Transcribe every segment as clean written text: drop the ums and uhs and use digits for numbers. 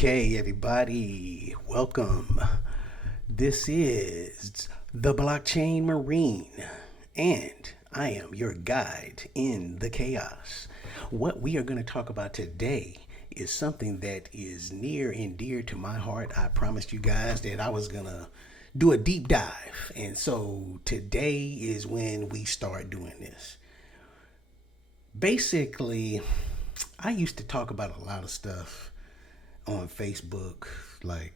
Okay, everybody, welcome. This is the Blockchain Marine, and I am your guide in the chaos. What we are going to talk about today is something that is near and dear to my heart. I promised you guys that I was going to do a deep dive, and so today is when we start doing this. Basically, I used to talk about a lot of stuff on Facebook, like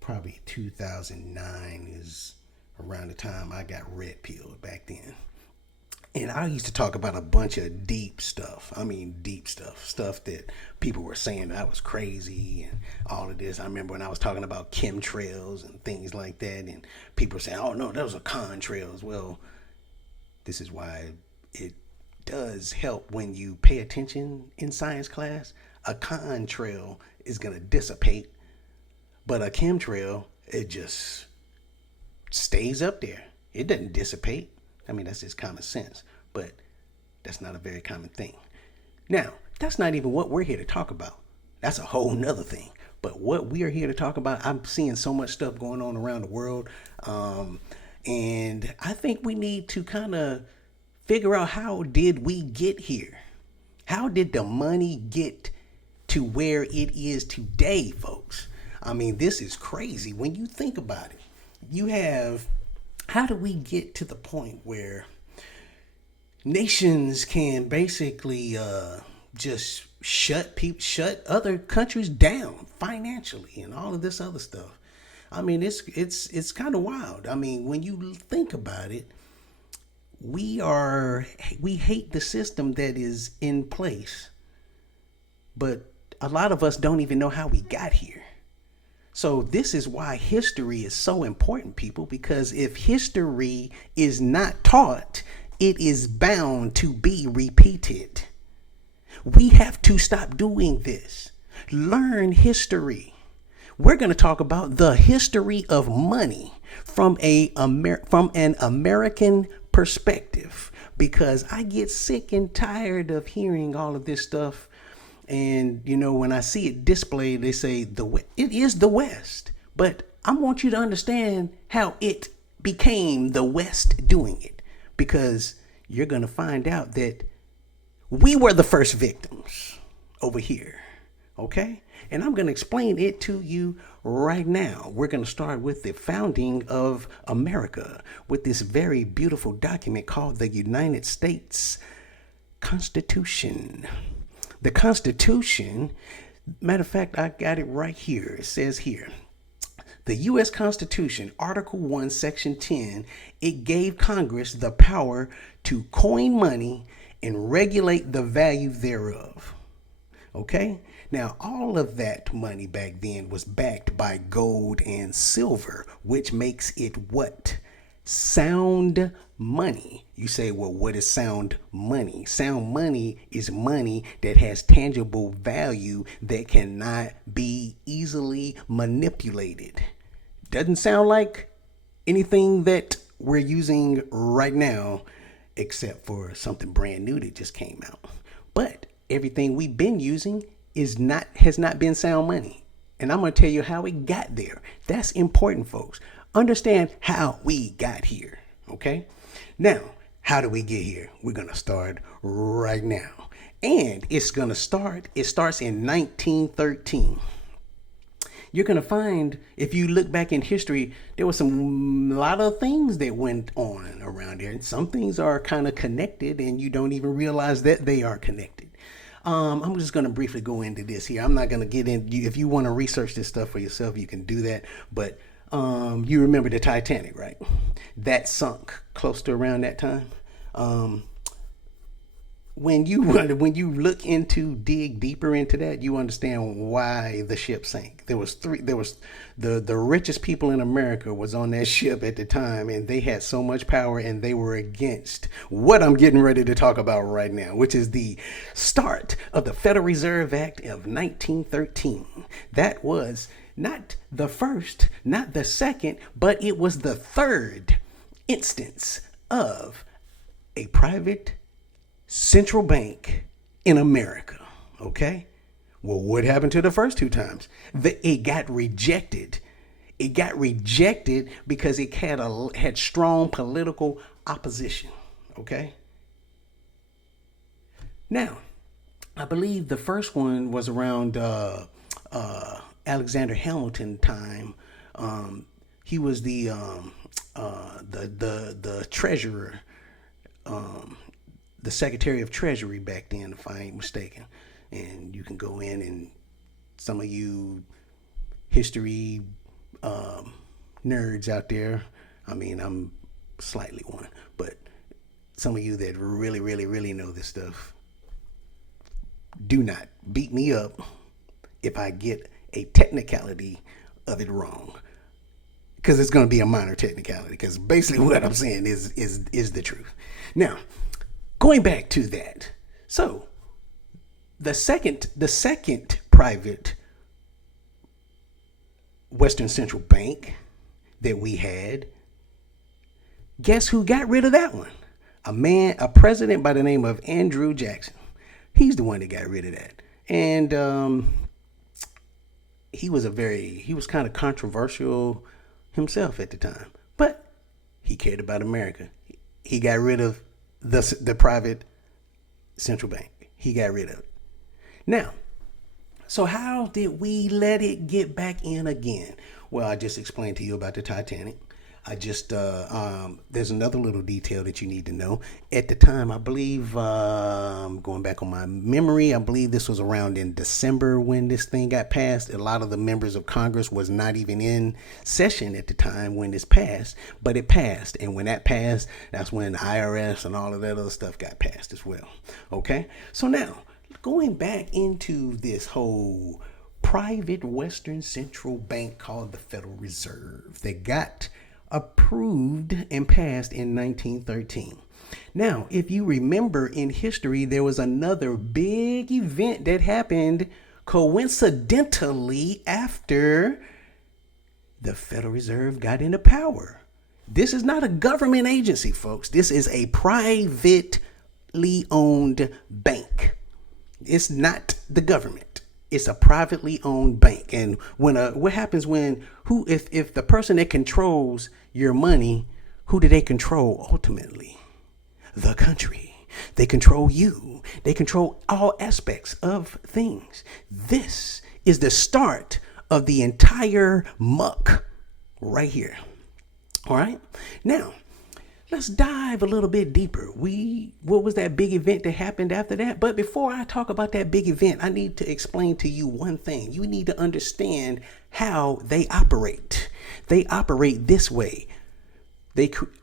probably 2009 is around the time I got red pilled back then. And I used to talk about a bunch of deep stuff. I mean, deep stuff. Stuff that people were saying that I was crazy and all of this. I remember when I was talking about chemtrails and things like that. And people were saying, oh, no, those are contrails. Well, this is why it does help when you pay attention in science class. A contrail is going to dissipate, but a chemtrail, it just stays up there. It doesn't dissipate. I mean, that's just common sense, but that's not a very common thing. Now, that's not even what we're here to talk about. That's a whole nother thing. But what we are here to talk about, I'm seeing so much stuff going on around the world. And I think we need to kind of figure out, how did we get here? How did the money get to where it is today, folks? I mean, this is crazy when you think about it. How do we get to the point where nations can basically just shut other countries down financially and all of this other stuff? I mean, it's kind of wild. I mean, when you think about it, we hate the system that is in place, but a lot of us don't even know how we got here. So this is why history is so important, people, because if history is not taught, it is bound to be repeated. We have to stop doing this. Learn history. We're going to talk about the history of money from an American perspective, because I get sick and tired of hearing all of this stuff. And, when I see it displayed, they say it is the West. But I want you to understand how it became the West doing it, because you're going to find out that we were the first victims over here. Okay? And I'm going to explain it to you right now. We're going to start with the founding of America with this very beautiful document called the United States Constitution. The Constitution, matter of fact, I got it right here. It says here, the U.S. Constitution, Article 1, Section 10, it gave Congress the power to coin money and regulate the value thereof. Okay? Now, all of that money back then was backed by gold and silver, which makes it what? Sound money. You say, well, what is sound money? Sound money is money that has tangible value that cannot be easily manipulated. Doesn't sound like anything that we're using right now, except for something brand new that just came out. But everything we've been using has not been sound money. And I'm going to tell you how it got there. That's important, folks. Understand how we got here. Okay? Now, how do we get here? We're going to start right now. And it starts in 1913. You're going to find, if you look back in history, there was a lot of things that went on around there. And some things are kind of connected and you don't even realize that they are connected. I'm just going to briefly go into this here. I'm not going to get in. If you want to research this stuff for yourself, you can do that. But you remember the Titanic, right? That sunk close to around that time. When you dig deeper into that, you understand why the ship sank. There was the richest people in America was on that ship at the time, and they had so much power, and they were against what I'm getting ready to talk about right now, which is the start of the Federal Reserve Act of 1913. That was not the first, not the second, but it was the third instance of a private central bank in America. Okay? Well, what happened to the first two times? It got rejected. It got rejected because it had strong political opposition. Okay. Now, I believe the first one was around Alexander Hamilton time. He was the treasurer, the Secretary of Treasury back then, if I ain't mistaken. And you can go in, and some of you history nerds out there, I mean, I'm slightly one, but some of you that really, really, really know this stuff, do not beat me up if I get a technicality of it wrong, because it's going to be a minor technicality, because basically what I'm saying is the truth. Now, going back to that, so the second private Western Central Bank that we had, guess who got rid of that one? A president by the name of Andrew Jackson. He's the one that got rid of that. And he was kind of controversial himself at the time, but he cared about America. He got rid of the private central bank. He got rid of it. Now, so how did we let it get back in again? Well, I just explained to you about the Titanic. There's another little detail that you need to know. At the time, I believe, going back on my memory, I believe this was around in December when this thing got passed. A lot of the members of Congress was not even in session at the time when this passed, but it passed. And when that passed, that's when the IRS and all of that other stuff got passed as well. Okay? So now, going back into this whole private Western Central Bank called the Federal Reserve that got approved and passed in 1913. Now, if you remember in history, there was another big event that happened coincidentally after the Federal Reserve got into power. This is not a government agency, folks. This is a privately owned bank. It's not the government. It's a privately owned bank. And what happens if the person that controls your money, who do they control ultimately? The country. They control you. They control all aspects of things. This is the start of the entire muck right here. All right. Now, let's dive a little bit deeper. What was that big event that happened after that? But before I talk about that big event, I need to explain to you one thing. You need to understand how they operate. They operate this way.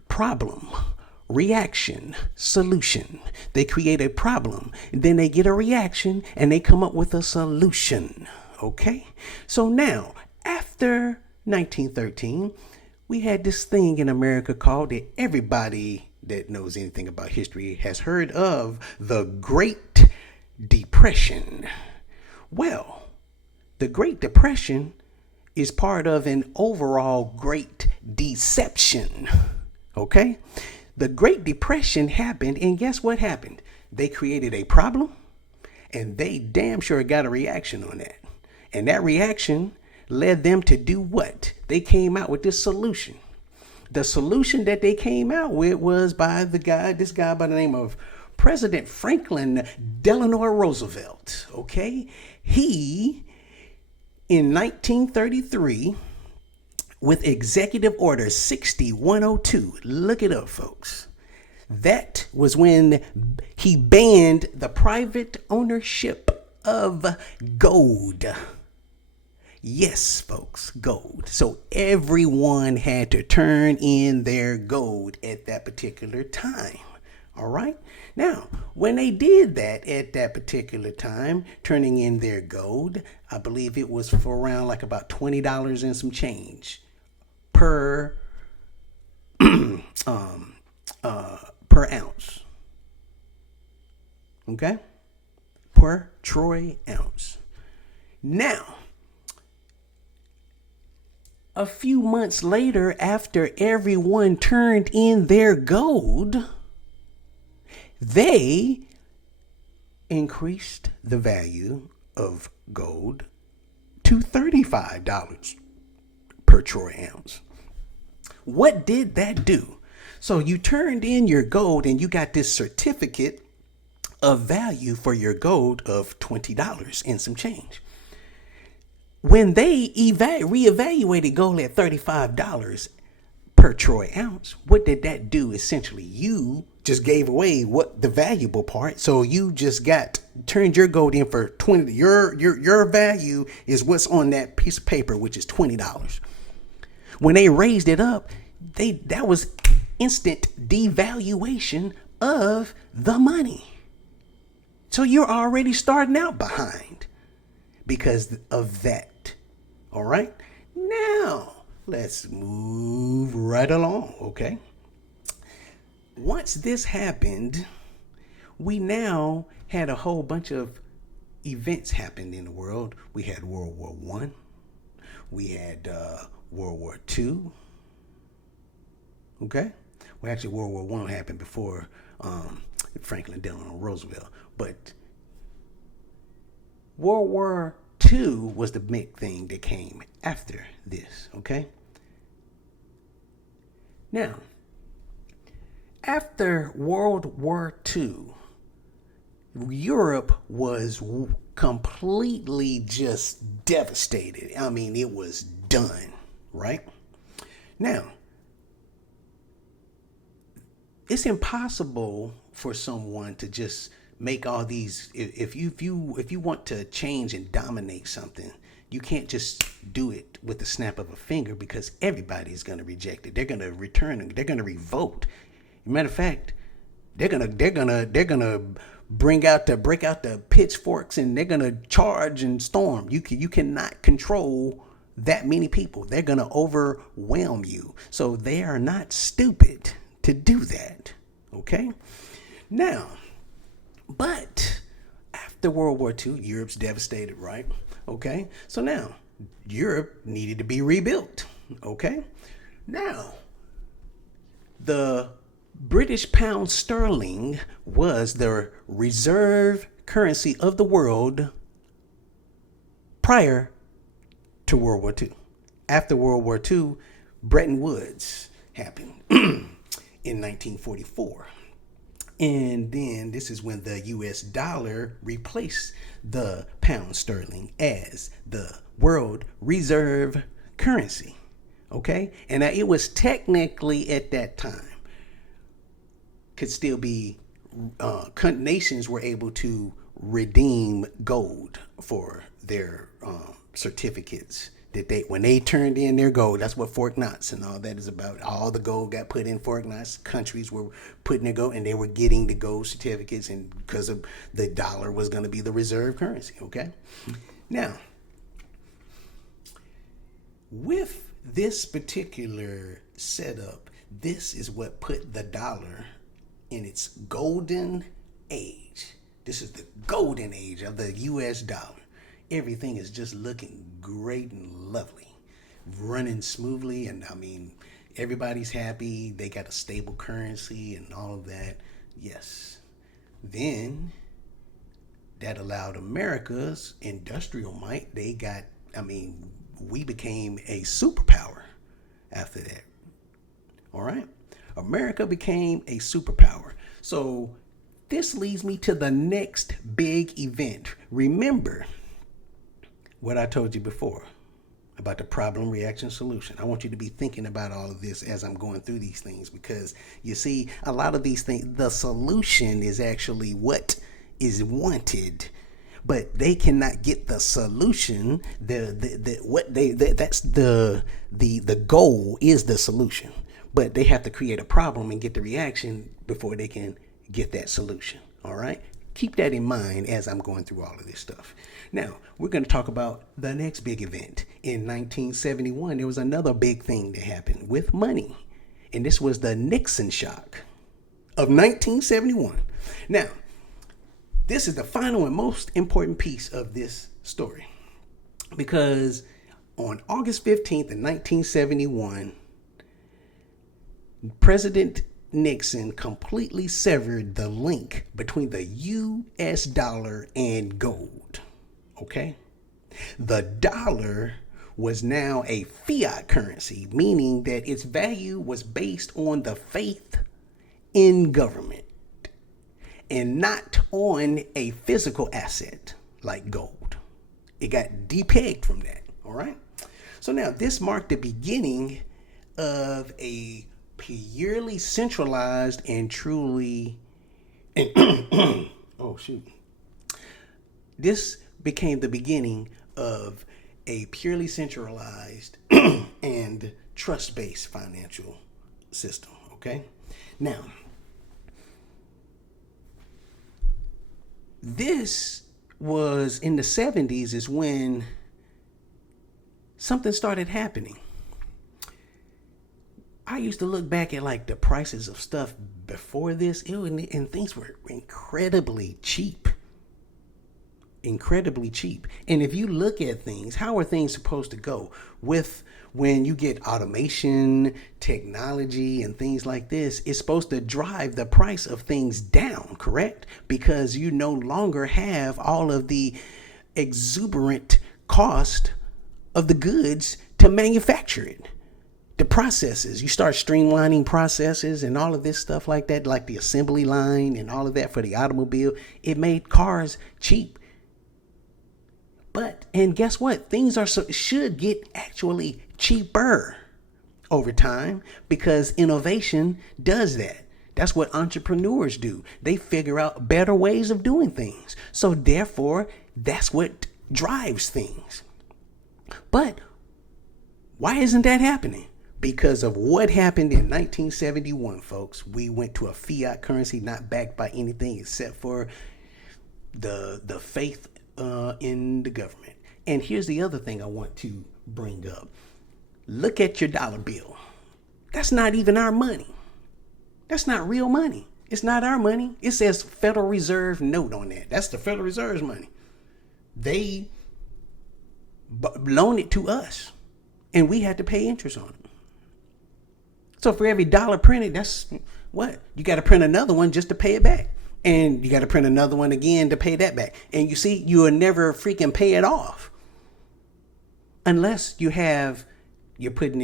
Problem, reaction, solution. They create a problem, then they get a reaction, and they come up with a solution. Okay? So now, after 1913, we had this thing in America called it, everybody that knows anything about history has heard of, the Great Depression. Well, the Great Depression is part of an overall Great Deception. Okay? The Great Depression happened, and guess what happened? They created a problem, and they damn sure got a reaction on that. And that reaction led them to do what? They came out with this solution. The solution that they came out with was by this guy by the name of President Franklin Delano Roosevelt. Okay? He, in 1933, with Executive Order 6102, look it up, folks. That was when he banned the private ownership of gold. Yes, folks, gold. So everyone had to turn in their gold at that particular time. All right. Now, when they did that at that particular time, turning in their gold, I believe it was for around like about $20 and some change per ounce. Okay? Per troy ounce. Now, a few months later, after everyone turned in their gold, they increased the value of gold to $35 per troy ounce. What did that do? So you turned in your gold and you got this certificate of value for your gold of $20 and some change. When they reevaluated gold at $35 per troy ounce, what did that do? Essentially, you just gave away what the valuable part. So you just turned your gold in for 20. Your value is what's on that piece of paper, which is $20. When they raised it up, that was instant devaluation of the money. So you're already starting out behind because of that. All right. Now let's move right along. Okay. Once this happened, we now had a whole bunch of events happen in the world. We had World War I. We had World War II. Okay. Well, actually, World War I happened before Franklin Delano Roosevelt. But World War II was the big thing that came after this, okay? Now, after World War II, Europe was completely just devastated. I mean, it was done, right? Now, it's impossible for someone to just make all these. If you want to change and dominate something, you can't just do it with the snap of a finger because everybody's going to reject it. They're going to return. They're going to revolt. Matter of fact, they're gonna break out the pitchforks and they're gonna charge and storm. You cannot control that many people. They're gonna overwhelm you. So they are not stupid to do that. Okay? Now, but after World War II, Europe's devastated, right? Okay? So now, Europe needed to be rebuilt. Okay? Now, the British pound sterling was the reserve currency of the world prior to World War II. After World War II, Bretton Woods happened in 1944. And then this is when the US dollar replaced the pound sterling as the world reserve currency. Okay? And it was technically at that time could still be nations were able to redeem gold for their certificates that they when they turned in their gold. That's what Fort Knox and all that is about. All the gold got put in Fort Knox. Countries were putting their gold and they were getting the gold certificates, and because of the dollar was going to be the reserve currency. Okay, now with this particular setup, this is what put the dollar in its golden age. This is the golden age of the US dollar. Everything is just looking great and lovely, running smoothly, and I mean, everybody's happy. They got a stable currency and all of that. Yes. Then that allowed America's industrial might. We became a superpower after that. All right. America became a superpower. So this leads me to the next big event. Remember what I told you before about the problem, reaction, solution. I want you to be thinking about all of this as I'm going through these things, because you see, a lot of these things, the solution is actually what is wanted, but they cannot get the solution. The goal is the solution. But they have to create a problem and get the reaction before they can get that solution. All right? Keep that in mind as I'm going through all of this stuff. Now, we're going to talk about the next big event. In 1971, there was another big thing that happened with money. And this was the Nixon shock of 1971. Now, this is the final and most important piece of this story. Because on August 15th in 1971, President Nixon completely severed the link between the US dollar and gold. Okay. The dollar was now a fiat currency, meaning that its value was based on the faith in government and not on a physical asset like gold. It got depegged from that. All right. So now this marked the beginning of a purely centralized and truly oh shoot. This became the beginning of a purely centralized and trust-based financial system. Okay. Now, this was in the 70s is when something started happening. I used to look back at like the prices of stuff before this, and things were incredibly cheap. Incredibly cheap. And if you look at things, how are things supposed to go with when you get automation, technology, and things like this? It's supposed to drive the price of things down, correct? Because you no longer have all of the exuberant cost of the goods to manufacture it. The processes, you start streamlining processes and all of this stuff like that, like the assembly line and all of that for the automobile. It made cars cheap. But, and guess what? Things should get actually cheaper over time because innovation does that. That's what entrepreneurs do. They figure out better ways of doing things. So therefore, that's what drives things. But why isn't that happening? Because of what happened in 1971, folks. We went to a fiat currency not backed by anything except for the faith in the government. And here's the other thing I want to bring up. Look at your dollar bill. That's not even our money. That's not real money. It's not our money. It says Federal Reserve note on that. That's the Federal Reserve's money. They loan it to us, and we had to pay interest on it. So for every dollar printed, that's what? You got to print another one just to pay it back. And you got to print another one again to pay that back. And you see, you will never freaking pay it off. Unless you're investing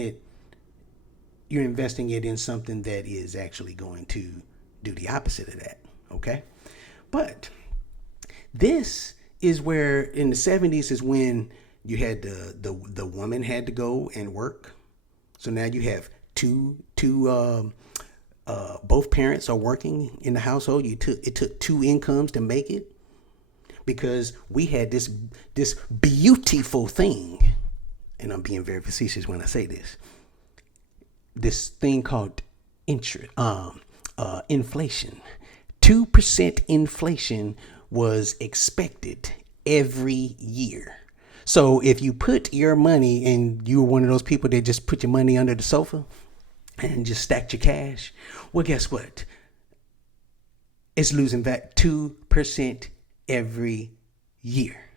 it in something that is actually going to do the opposite of that. Okay. But this is where in the 70s is when you had the woman had to go and work. So now you have both parents are working in the household. It took two incomes to make it because we had this beautiful thing, and I'm being very facetious when I say this thing called inflation. 2% inflation was expected every year. So if you put your money and you were one of those people that just put your money under the sofa and just stacked your cash, well, guess what? It's losing back 2% every year.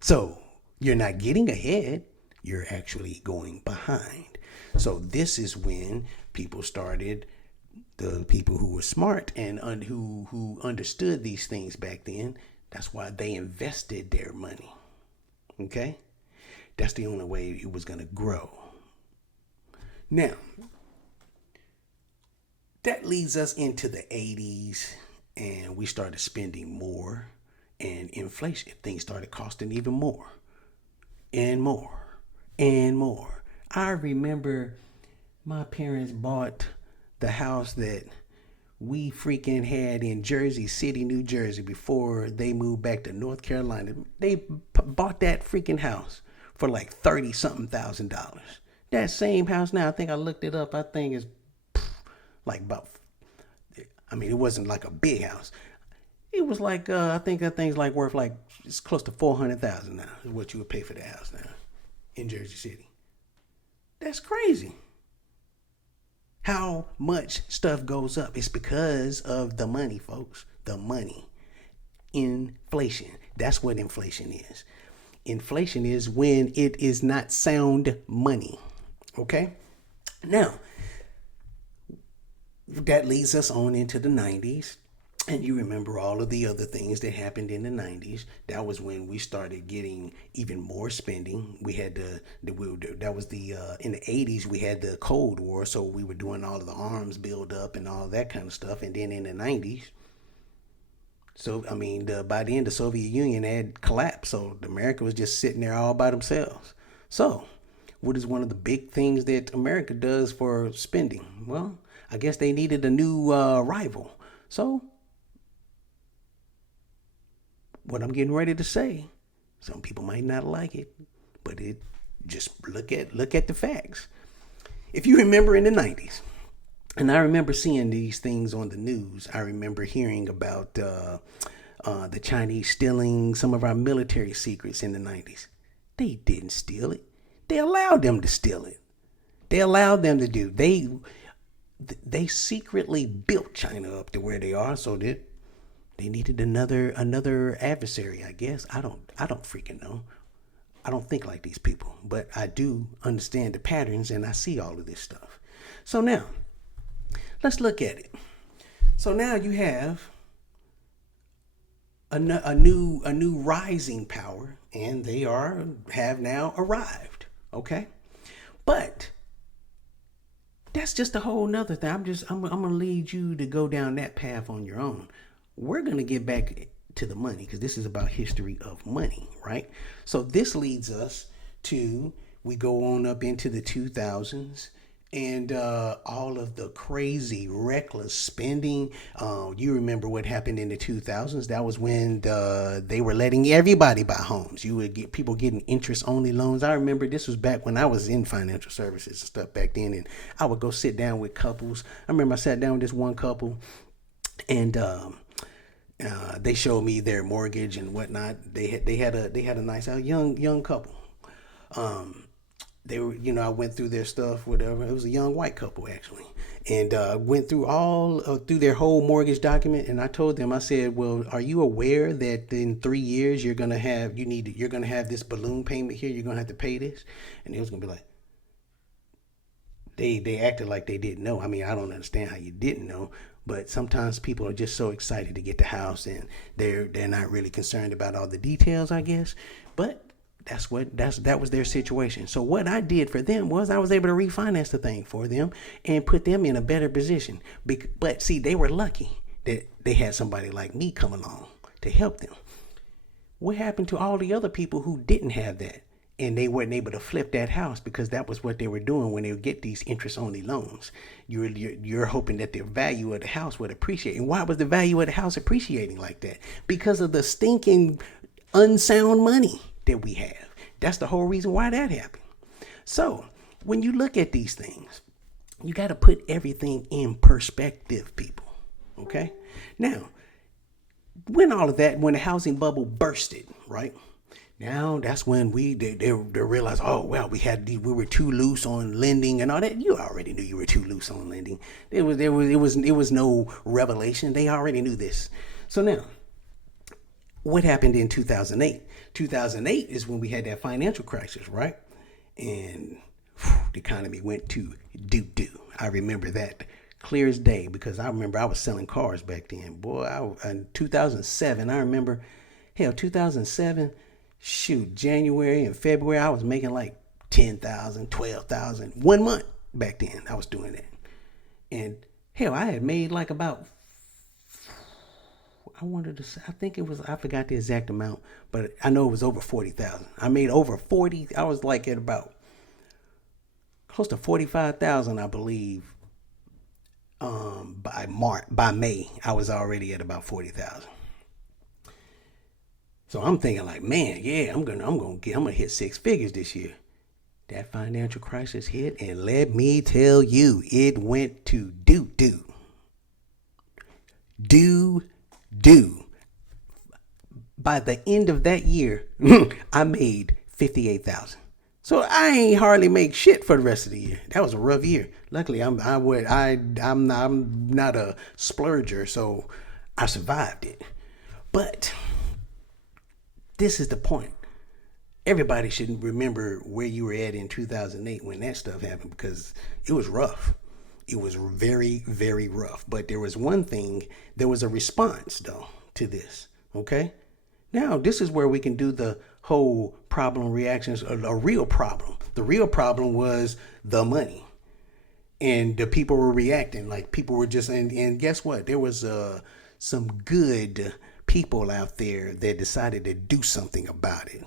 So you're not getting ahead. You're actually going behind. So this is when people started, the people who were smart and who understood these things back then. That's why they invested their money. Okay? That's the only way it was going to grow. Now, that leads us into the 80s, and we started spending more, and inflation, things started costing even more and more and more. I remember my parents bought the house that we freaking had in Jersey City, New Jersey, before they moved back to North Carolina. They bought that freaking house for like $30,000. That same house now, I think I looked it up, I think is like about, I mean, it wasn't like a big house. It was like, I think that thing's like worth like, it's close to $400,000 now is what you would pay for the house now in Jersey City. That's crazy. How much stuff goes up. It's because of the money, folks. The money. Inflation. That's what inflation is. Inflation is when it is not sound money. Okay? Now, that leads us on into the 90s. And you remember all of the other things that happened in the 90s. That was when we started getting even more spending. We had that was in the 80s, we had the Cold War. So we were doing all of the arms build up and all that kind of stuff. And then in the 90s, so, I mean, by the end, the Soviet Union had collapsed. So America was just sitting there all by themselves. So, what is one of the big things that America does for spending? Well, I guess they needed a new rival. So, what I'm getting ready to say, some people might not like it, but it just look at the facts. If you remember in the 90s, and I remember seeing these things on the news. I remember hearing about the Chinese stealing some of our military secrets in the 90s. They didn't steal it. They allowed them to steal it. They allowed them to do. They secretly built China up to where they are, so that they needed another adversary, I guess. I don't freaking know. I don't think like these people, but I do understand the patterns and I see all of this stuff. So now, let's look at it. So now you have a new rising power, and they have now arrived. Okay, but that's just a whole nother thing. I'm gonna lead you to go down that path on your own. We're gonna get back to the money because this is about history of money, right? So this leads us to, we go on up into the 2000s. And all of the crazy, reckless spending. You remember what happened in the 2000s? That was when they were letting everybody buy homes. You would get people getting interest-only loans. I remember this was back when I was in financial services and stuff back then. And I would go sit down with couples. I remember I sat down with this one couple, and they showed me their mortgage and whatnot. They had a nice young couple. They were, I went through their stuff, whatever. It was a young white couple, actually. And went through through their whole mortgage document. And I told them, I said, well, are you aware that in 3 years, you're going to have this balloon payment here. You're going to have to pay this. And they was going to be like, they acted like they didn't know. I mean, I don't understand how you didn't know. But sometimes people are just so excited to get the house, and they're not really concerned about all the details, I guess. But that was their situation. So what I did for them was I was able to refinance the thing for them and put them in a better position. But see, they were lucky that they had somebody like me come along to help them. What happened to all the other people who didn't have that? And they weren't able to flip that house because that was what they were doing when they would get these interest-only loans. You're hoping that the value of the house would appreciate. And why was the value of the house appreciating like that? Because of the stinking unsound money that we have. That's the whole reason why that happened. So when you look at these things, you got to put everything in perspective, people. Okay? Now, when the housing bubble bursted, right? Now that's when they realized, oh well, we were too loose on lending and all that. You already knew you were too loose on lending. It was no revelation. They already knew this. So now, what happened in 2008? 2008 is when we had that financial crisis, right? And the economy went to doo-doo. I remember that clear as day because I remember I was selling cars back then. Boy, in 2007, I remember, 2007, January and February, I was making like 10,000, 12,000, 1 month back then. I was doing that. And I had made like about, I think it was, I forgot the exact amount, but I know it was over 40,000. I made over 40. I was like at about close to 45,000, I believe. By May, I was already at about 40,000. So I'm thinking like, man, yeah, I'm gonna hit six figures this year. That financial crisis hit, and let me tell you, it went to doo-doo. Doo-doo. By the end of that year, I made 58,000. So I ain't hardly make shit for the rest of the year. That was a rough year. Luckily, I'm not a splurger, so I survived it. But this is the point. Everybody should remember where you were at in 2008 when that stuff happened, because it was rough. It was very, very rough. But there was one thing, there was a response, though, to this. Okay? Now, this is where we can do the whole problem reactions, a real problem. The real problem was the money. And the people were reacting like people were just, and guess what? There was some good people out there that decided to do something about it.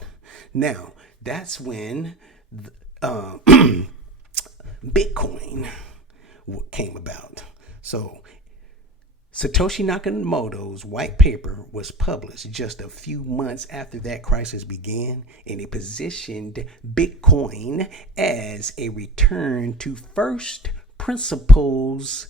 Now, that's when uh, Bitcoin came about. So Satoshi Nakamoto's white paper was published just a few months after that crisis began, and it positioned Bitcoin as a return to first principles,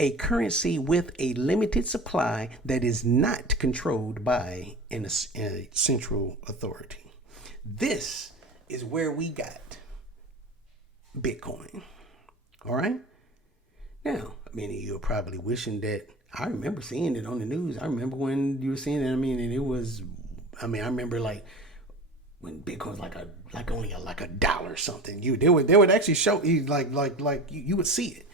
a currency with a limited supply that is not controlled by a central authority. This is where we got Bitcoin. All right? Now, many of you are probably wishing that I remember seeing it on the news. I remember when you were seeing it. And it was, I remember like when Bitcoin was like only like a dollar or something. They would actually show you like you would see it,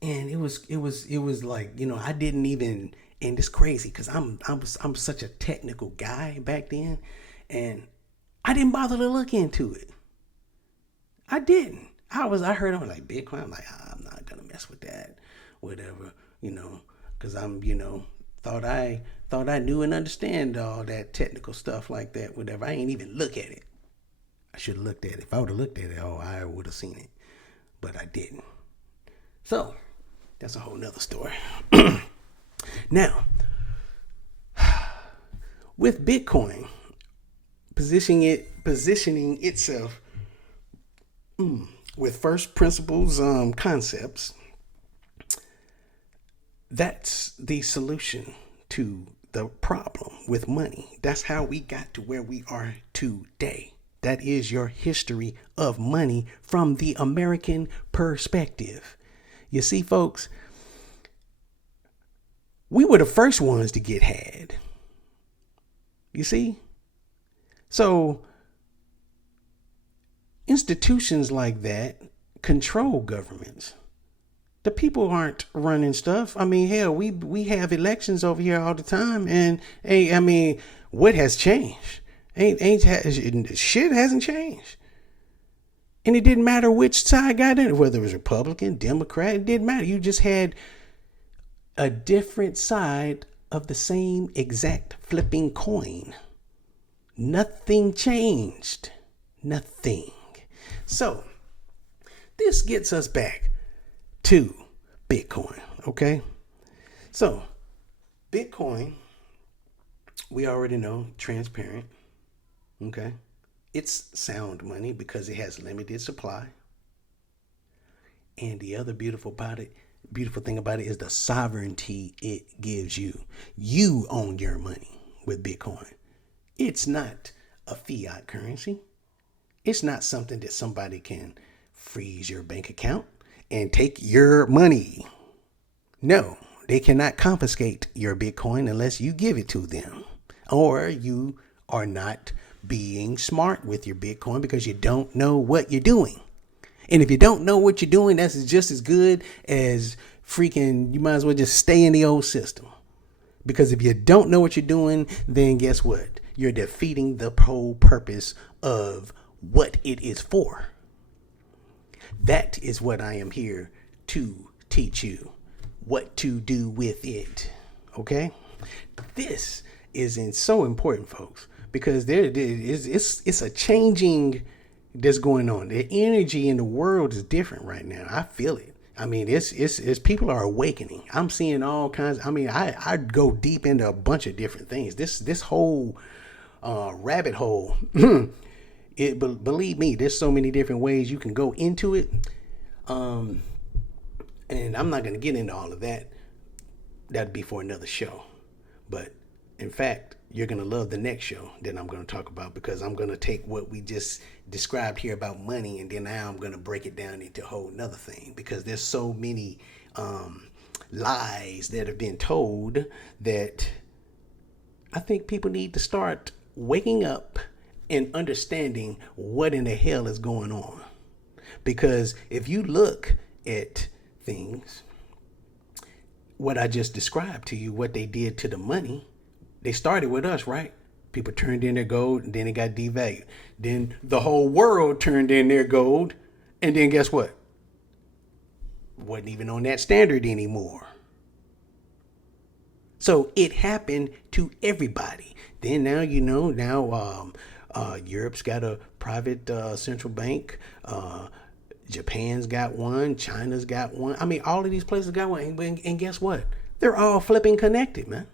and it was like, I didn't even, and it's crazy because I'm such a technical guy back then, and I didn't bother to look into it. I didn't. I heard I'm like Bitcoin. I'm like, I'm not gonna mess with that, whatever, because I'm, thought I knew and understand all that technical stuff like that, whatever. I ain't even look at it. I should have looked at it. If I would have looked at it, I would have seen it, but I didn't. So that's a whole nother story. Now, with Bitcoin positioning itself with first principles concepts, that's the solution to the problem with money. That's how we got to where we are today. That is your history of money from the American perspective. You see, folks, we were the first ones to get had. You see? So institutions like that control governments. The people aren't running stuff. Hell, we have elections over here all the time, and what has changed? Shit hasn't changed. And it didn't matter which side got in, whether it was Republican, Democrat, it didn't matter. You just had a different side of the same exact flipping coin. Nothing changed. Nothing. So, this gets us back to Bitcoin, okay? So, Bitcoin, we already know, transparent, okay? It's sound money because it has limited supply. And the other beautiful thing about it is the sovereignty it gives you. You own your money with Bitcoin. It's not a fiat currency. It's not something that somebody can freeze your bank account and take your money. No, they cannot confiscate your Bitcoin unless you give it to them. Or you are not being smart with your Bitcoin because you don't know what you're doing. And if you don't know what you're doing, that's just as good as you might as well just stay in the old system. Because if you don't know what you're doing, then guess what? You're defeating the whole purpose of what it is for. That is what I am here to teach you, what to do with it. Okay? This is so important, folks, because it's a changing that's going on. The energy in the world is different right now. I feel it. It's people are awakening. I'm seeing all kinds. I go deep into a bunch of different things. This whole rabbit hole. Believe me, there's so many different ways you can go into it. And I'm not going to get into all of that. That'd be for another show. But in fact, you're going to love the next show that I'm going to talk about, because I'm going to take what we just described here about money, and then now I'm going to break it down into a whole nother thing, because there's so many lies that have been told that I think people need to start waking up and understanding what in the hell is going on. Because if you look at things, what I just described to you, what they did to the money, they started with us, right? People turned in their gold and then it got devalued. Then the whole world turned in their gold. And then guess what? Wasn't even on that standard anymore. So it happened to everybody. Then now, Europe's got a private central bank. Japan's got one. China's got one. I mean, all of these places got one. And guess what? They're all flipping connected, man.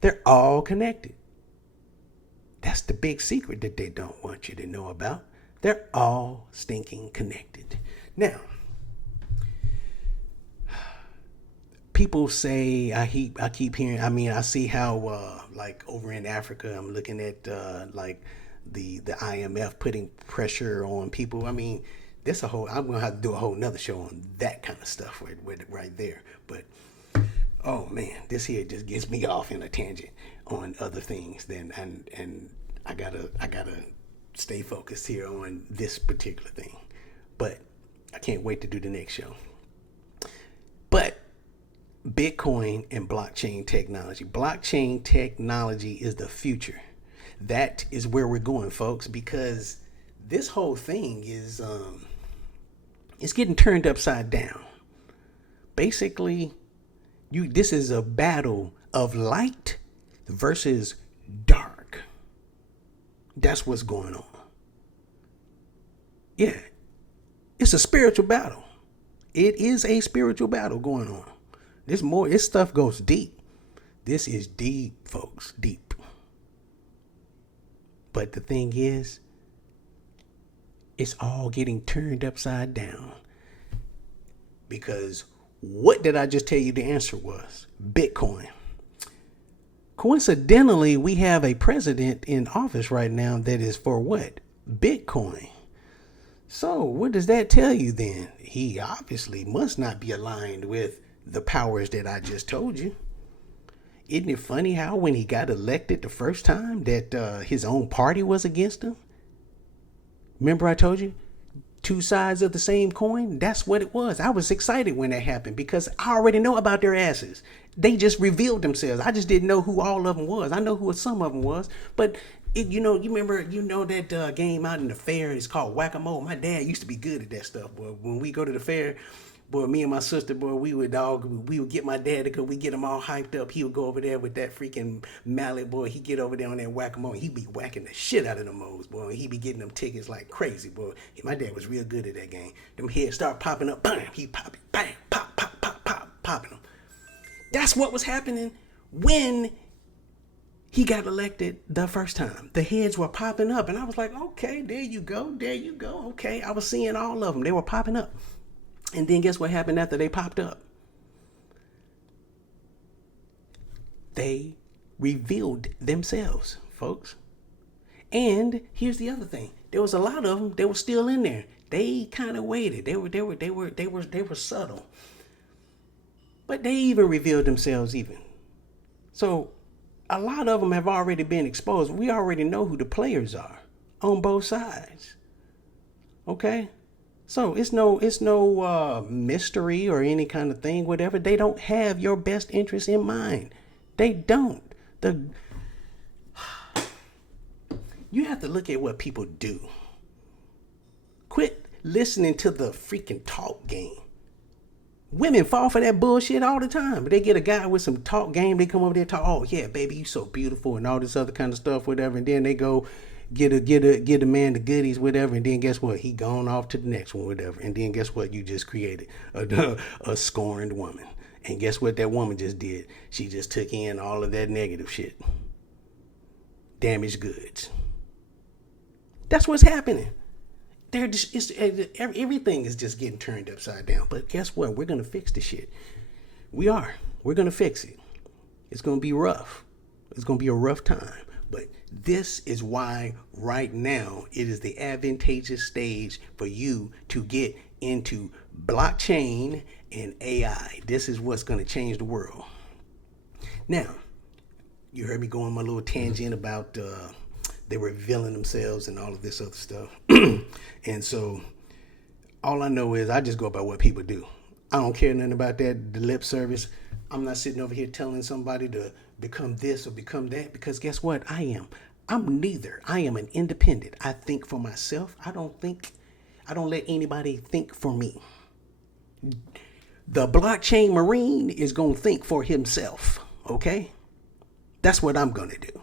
They're all connected. That's the big secret that they don't want you to know about. They're all stinking connected. Now, people say, I keep hearing, I see how like over in Africa, I'm looking at like the IMF putting pressure on people. I mean, I'm gonna have to do a whole nother show on that kind of stuff right there. But oh man, this here just gets me off in a tangent on other things. And I gotta stay focused here on this particular thing. But I can't wait to do the next show. But Bitcoin and blockchain technology. Blockchain technology is the future. That is where we're going, folks, because this whole thing is it's getting turned upside down. Basically, this is a battle of light versus dark. That's what's going on. Yeah. It's a spiritual battle. It is a spiritual battle going on. This stuff goes deep. This is deep, folks, deep. But the thing is, it's all getting turned upside down. Because what did I just tell you the answer was? Bitcoin. Coincidentally, we have a president in office right now that is for what? Bitcoin. So what does that tell you then? He obviously must not be aligned with the powers that I just told you. Isn't it funny how when he got elected the first time that his own party was against him? Remember I told you? Two sides of the same coin? That's what it was. I was excited when that happened because I already know about their asses. They just revealed themselves. I just didn't know who all of them was. I know who some of them was. But, you remember that game out in the fair? It's called Whack-A-Mole. My dad used to be good at that stuff. Boy, when we go to the fair, boy, me and my sister, boy, we would get my dad to go. We get him all hyped up. He would go over there with that freaking mallet, boy. He'd get over there on that whack-a-mole. He'd be whacking the shit out of them moles, boy. He'd be getting them tickets like crazy, boy. My dad was real good at that game. Them heads start popping up, bam, he pop it, bam, pop, pop, pop, pop, popping them. That's what was happening when he got elected the first time. The heads were popping up, and I was like, okay, there you go, okay. I was seeing all of them. They were popping up. And then guess what happened after they popped up? They revealed themselves, folks. And here's the other thing. There was a lot of them that were still in there. They kind of waited. They were subtle. But they even revealed themselves even. So a lot of them have already been exposed. We already know who the players are on both sides. Okay? So it's no mystery or any kind of thing, whatever. They don't have your best interest in mind. They don't. You have to look at what people do. Quit listening to the freaking talk game. Women fall for that bullshit all the time. But they get a guy with some talk game. They come over there and talk, oh yeah, baby, you so beautiful and all this other kind of stuff, whatever. And then they go get a man the goodies, whatever. And then guess what? He gone off to the next one, whatever. And then guess what? You just created a scorned woman. And guess what that woman just did? She just took in all of that negative shit. Damaged goods. That's what's happening. Everything is just getting turned upside down. But guess what? We're going to fix the shit. We are. We're going to fix it. It's going to be rough. It's going to be a rough time. But this is why right now it is the advantageous stage for you to get into blockchain and AI. This is what's going to change the world. Now, you heard me go on my little tangent about they were revealing themselves and all of this other stuff. And so All I know is I just go by what people do. I don't care nothing about that, the lip service. I'm not sitting over here telling somebody to become this or become that because guess what? I am. I'm neither. I am an independent. I think for myself. I don't let anybody think for me. The blockchain marine is going to think for himself, okay? That's what I'm going to do.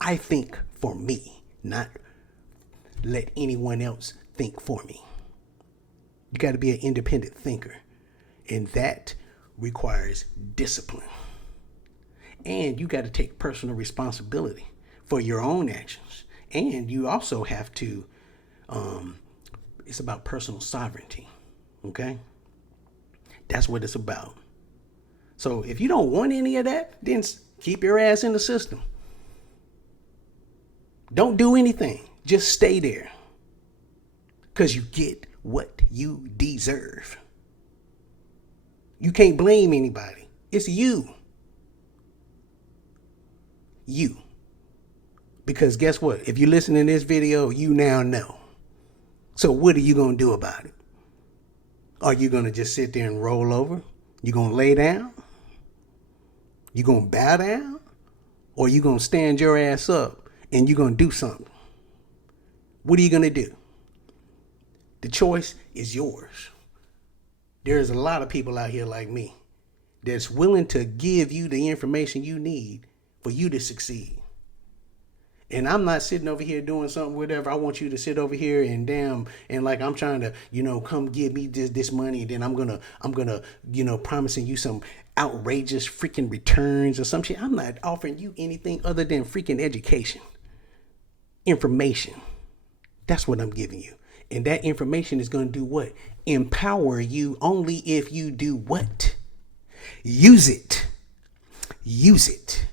I think for me, not let anyone else think for me. You got to be an independent thinker, and that requires discipline. And you got to take personal responsibility for your own actions. And you also have to, it's about personal sovereignty, okay? That's what it's about. So if you don't want any of that, then keep your ass in the system. Don't do anything. Just stay there. Because you get what you deserve. You can't blame anybody. It's you. You. Because guess what? If you listen to this video, you now know. So what are you going to do about it? Are you going to just sit there and roll over? You going to lay down? You going to bow down? Or you going to stand your ass up and you going to do something? What are you going to do? The choice is yours. There's a lot of people out here like me that's willing to give you the information you need for you to succeed. And I'm not sitting over here doing something, whatever. I want you to sit over here and damn, and like I'm trying to, come give me this money, and then I'm gonna, promising you some outrageous freaking returns or some shit. I'm not offering you anything other than freaking education, information. That's what I'm giving you. And that information is going to do what? Empower you only if you do what? Use it. Use it.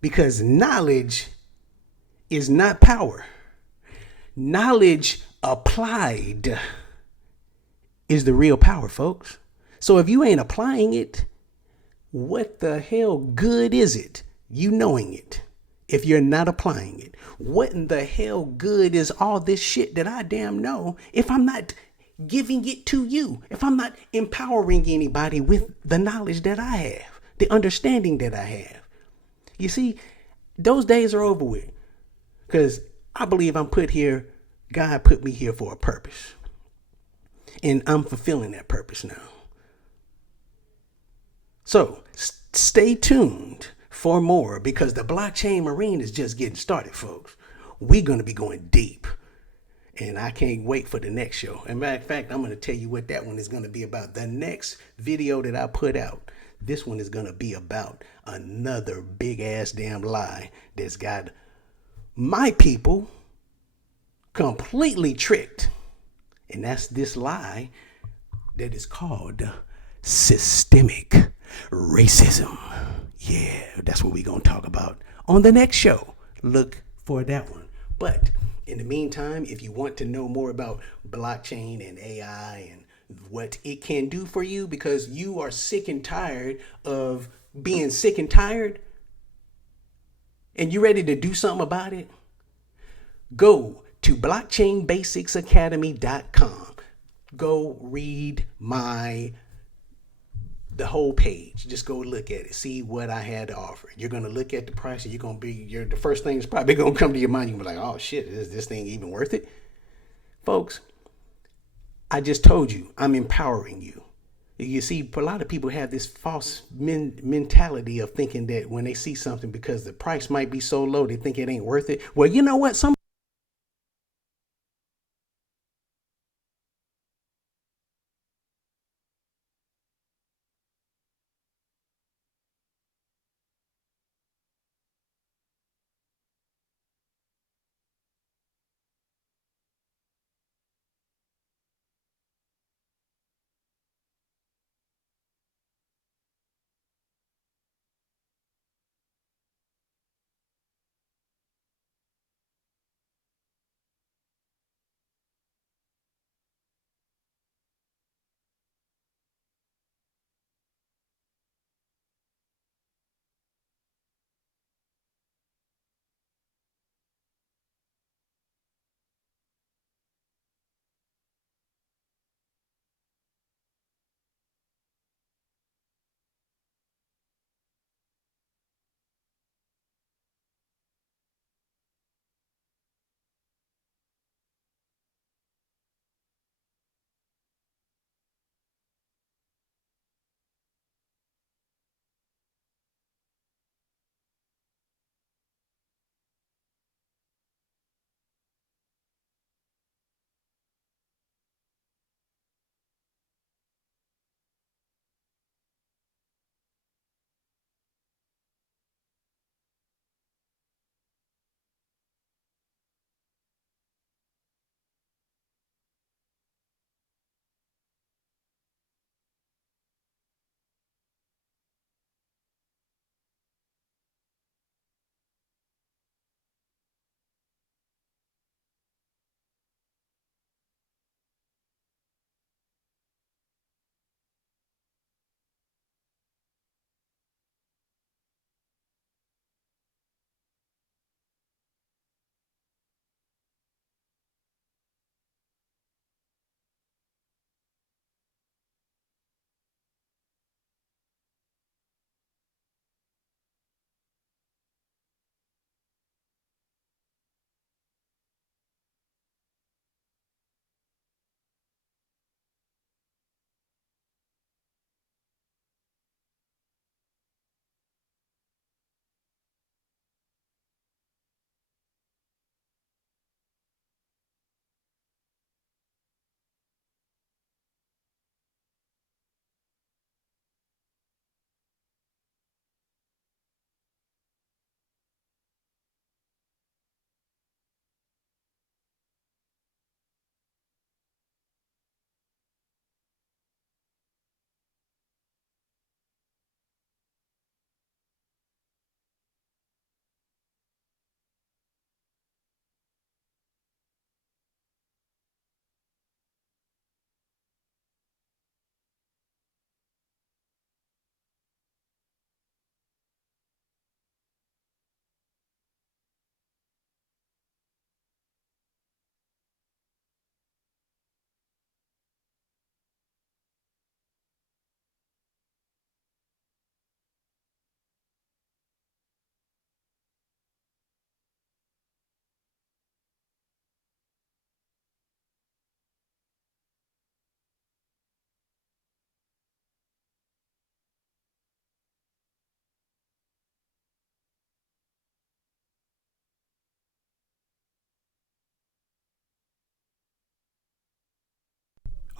Because knowledge is not power. Knowledge applied is the real power, folks. So if you ain't applying it, what the hell good is it? You knowing it. If you're not applying it, what in the hell good is all this shit that I damn know if I'm not giving it to you? If I'm not empowering anybody with the knowledge that I have, the understanding that I have. You see, those days are over with. Because I believe I'm put here, God put me here for a purpose. And I'm fulfilling that purpose now. So stay tuned for more because the blockchain marine is just getting started, folks. We're going to be going deep. And I can't wait for the next show. As a matter of fact, I'm going to tell you what that one is going to be about. The next video that I put out, this one is going to be about another big ass damn lie that's got my people completely tricked. And that's this lie that is called systemic racism. Yeah, that's what we're going to talk about on the next show. Look for that one. But in the meantime, if you want to know more about blockchain and AI and what it can do for you because you are sick and tired of being sick and tired and you're ready to do something about it, go to blockchainbasicsacademy.com. Go read the whole page. Just go look at it. See what I had to offer. You're gonna look at the price, and the first thing is probably gonna come to your mind. You're gonna be like, "Oh shit, is this thing even worth it?" Folks, I just told you, I'm empowering you. You see, a lot of people have this false mentality of thinking that when they see something because the price might be so low, they think it ain't worth it. Well, you know what? Some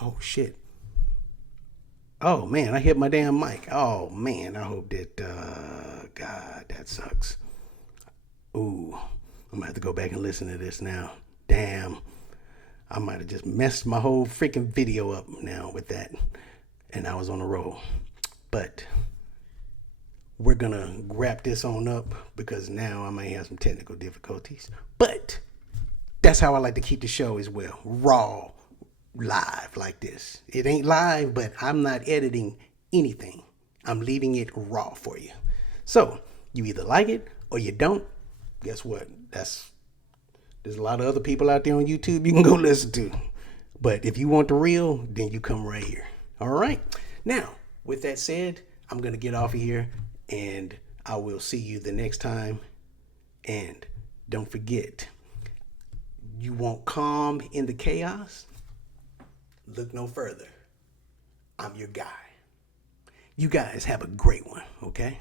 Oh shit. Oh man, I hit my damn mic. Oh man, I hope that God, that sucks. Ooh, I'm gonna have to go back and listen to this now. Damn. I might have just messed my whole freaking video up now with that. And I was on a roll. But we're gonna wrap this on up because now I might have some technical difficulties. But that's how I like to keep the show as well. Raw, live like this. It ain't live, but I'm not editing anything. I'm leaving it raw for you. So you either like it or you don't. Guess what? There's a lot of other people out there on YouTube you can go listen to. But if you want the real, then you come right here. All right. Now, with that said, I'm going to get off of here and I will see you the next time. And don't forget, you want calm in the chaos? Look no further. I'm your guy. You guys have a great one, okay?